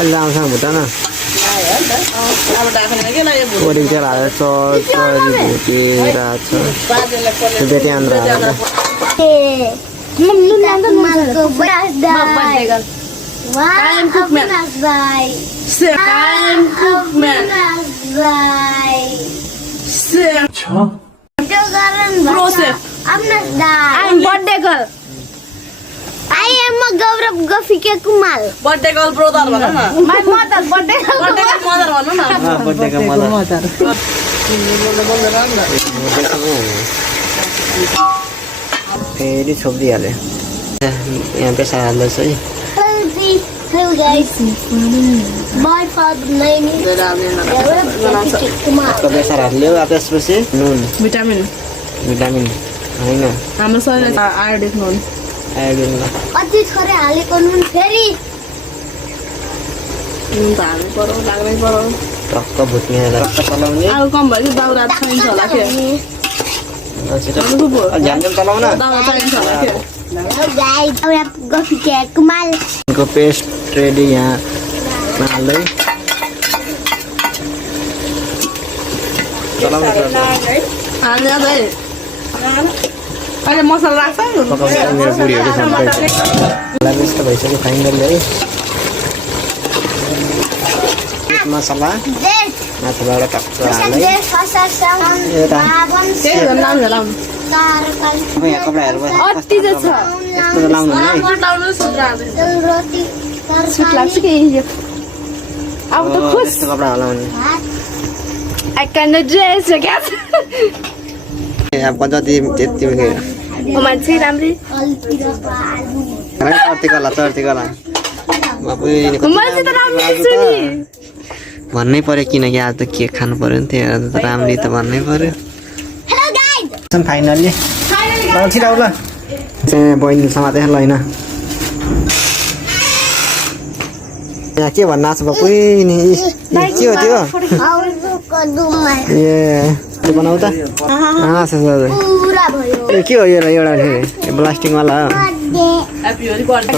Allah sang buta na. Oring chela so kira so. Beti andra. Mamnu nanda malko birthday. Time cookman. Time cookman. Process. I'm birthday girl. I am a Gaurav Gafike Kumal. birthday girl brother bana na. My mother, birthday girl. birthday girl mother bana na. Birthday ka mother. Ini sabdi आले. यहाँ pay सारा loss है. Hello guys. My father name is Gaurav Gafike Kumal. कभी सारा ले आप इसमें नून. Vitamin. Vitamin. है ना. हाम्रो शरीरले आयोडिन हुन्. आयोडिन ला. अति थोरै हालेको नुन फेरि नुन त हाल्नु पर्यो लाग्नै पर्यो. टक्क भुट्ने है टक्क चलाउने. आलु कम भयो कि दाउरा चाहिन्छ होला के. ध्यान देम चलाऊ ना. दाउरा चाहिन्छ होला के. Hello guys. Gaurav Gafike Kumal. इनको पेस्ट रेडी यहाँ हाल्दै. चलाउनु पर्छ. हाल्ने अझै. अहिले मसला राख्छ नि. पकाउँछ मेरो बुढीहरू सबै. लागि यस्तो भइसक्यो फाइनली है. मसला This. माथिबाट टक्क हाल्दै. This fashion. Babon. त्यही हो लाउनु लाउनु. Tarkan. अब यहाँ कपडाहरू पनि अति चाहिँ छ. यस्तो लाउनु है. लाउनु सुत्रा. Dal roti. सुट लाग्छ कि यो. अब त खुस. यस्तो कपडा हलाउने. I can dress again. अब कति त्यति के ओ मान्छे राम्रै. चर्ती कला मान्छे त राम्रै छु नि. भन्नै पर्यो किनकि आज त के खानु पर्यो नि त्यही भएर त राम्रै त भन्नै पर्यो. Hello guys. फाइनल्ली छिराउ ल चाहिँ बहिनी समाते ल होइन यहाँ के भन्न आएको छ कोही नि के हो त्यो ए त्यो बनाऊ त पुरा भयो. के हो यो एउटा प्लास्टिकवाला Happy होली बर्थडे.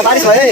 बारिश भयो